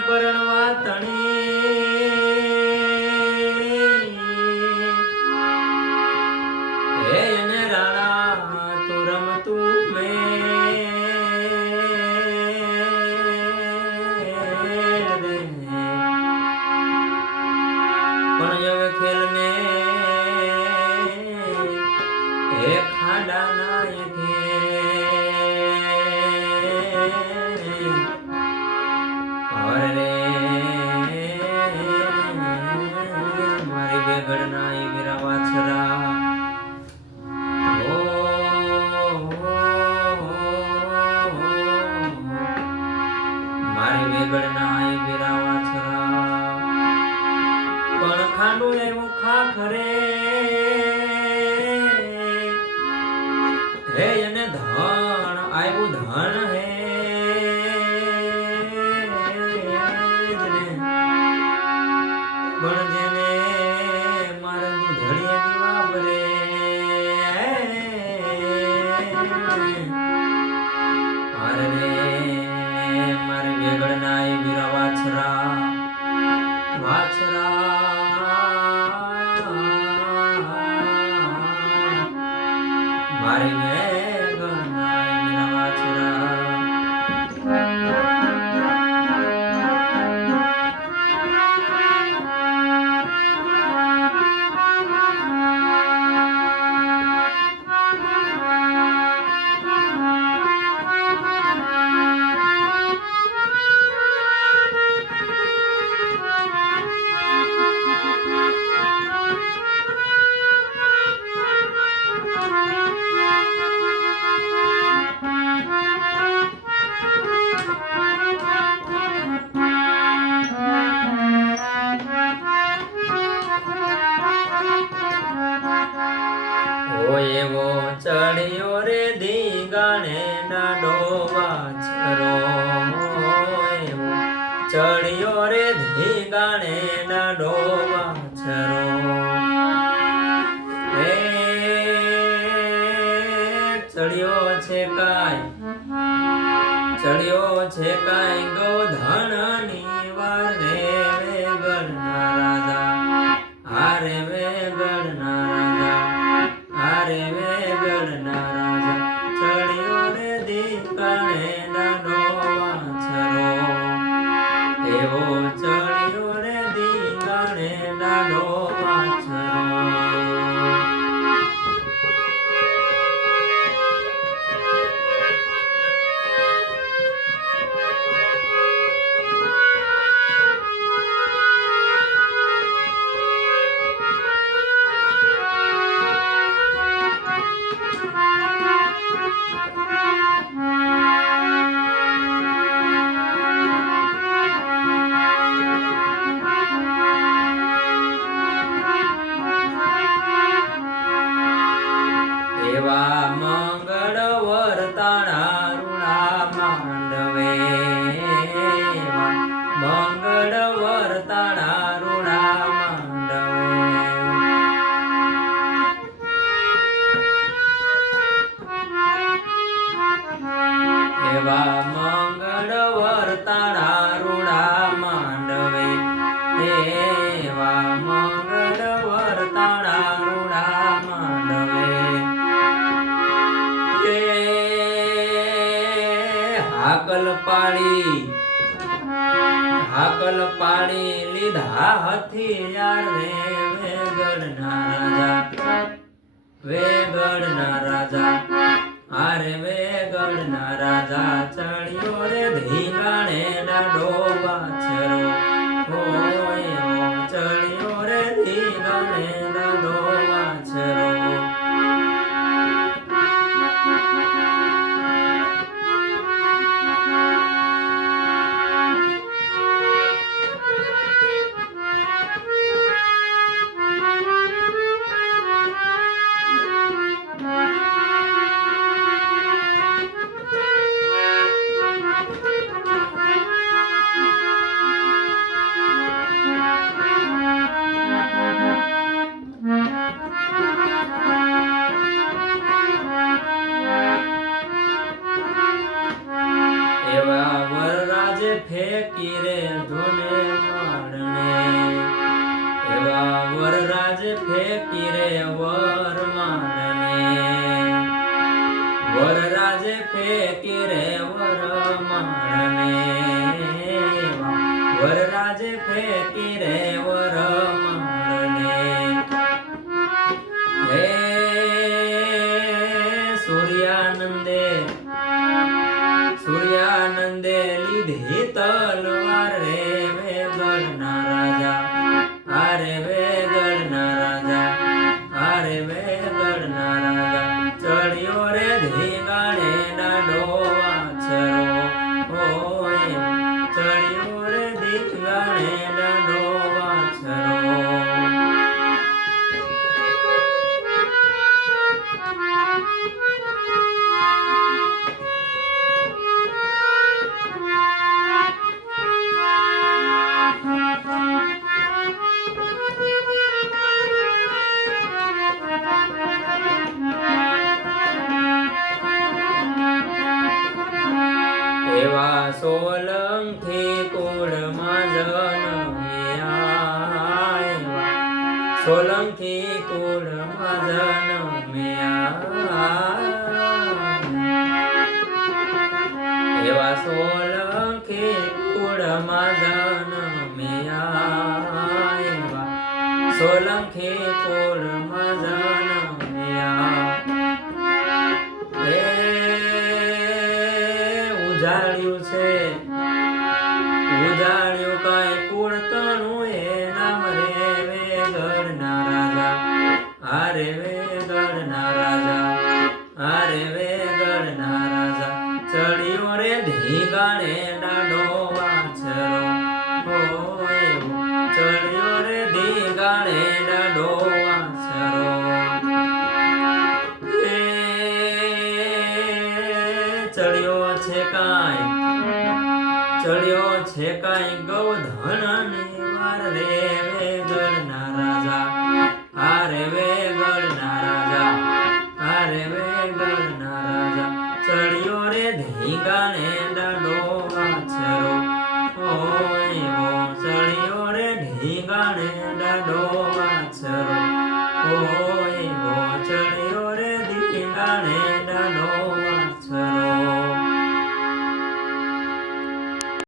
પરણવા તણી હે એને રાણા તું રમતું પણ હવે ખેલને હે ખાડા નાયકે અરે મારી બેગડના એ મેરા વાછરા મારી બેગડના એ મેરા વાછરા પણ ખાંડું એવું ખા ખરે હે એને ધન આવ્યું ધન હે પણ જેને મારે દૂધડીએ દીવા ભરે અરે મારે બેગડના એ વીરા વાછરા મારી બેગડના એ વીરા વાછરા એવો ચડ્યો રે ધીંગાણે ના ડોવા છરો એવો ચડ્યો રે ધીંગાણે ના ડોવા છરો એ ચડ્યો છે કાંઈ ગોધણની વાર રે વેગડના રાજા હારે વેગડના રે વેગડના રાજા ચડ્યો રે ધીંગાણે ના ડોવા છરો એવો ચડ્યો રે ધીંગાણે ના ડોવા છરો એવા મંગળ વર્તાણા રૂણા માંડવે મંગળ વર્તાણા રૂણા માંડવે એવા મંગળ વર્તાણા રૂણા માંડવે એવા મંગળ વર્તાણા રૂણા માંડવે હાકલ પાડી લીધા હથિયાર રે વેગડના રાજા આરે વેગડના રાજા ચડ્યો રે ધીંગાણે ના ડોવા છરો ચડ્યો રે ધીંગાણે ના ડોવા છરો ફેંકી રે જોને મારને એવા વરરાજ ફેંકી રે વર મારને વરરાજ ફેંકી રે વર મારને વરરાજ ફેંકી રે વર મારને હે સૂર્યાનંદે લીધી તલવાર રે વેગળના રાજા આરે વેગળના રાજા આરે વેગળના રાજા ચડ્યો રે ધીંગાણે ડાડો વાછરો ઓય ચડ્યો રે ધીંગાણે ડાડો વાછરો એવા સોલંકી કુળમાં જન્મ્યા સોલંકી કુળમાં જન્મ્યા એવા સોલંકી કુળમાં જન્મ્યા સોલંકી કુળમાં જન્મ્યા ઉજાડ્યું છે ઉજાડ્યું કાંઈ કુળ તણું એ નામ રે વેગળના રાજા આરે વેગળના રાજા આરે વેગળના રાજા ચડ્યો રે ધીંગાણે ડાડો વાછરો હોય ચડ્યો રે ધીંગાણે ડાડો વાછરો ચડ્યો છે કાંઈ ગૌધન ની વાર રે વેગળના રાજા આરે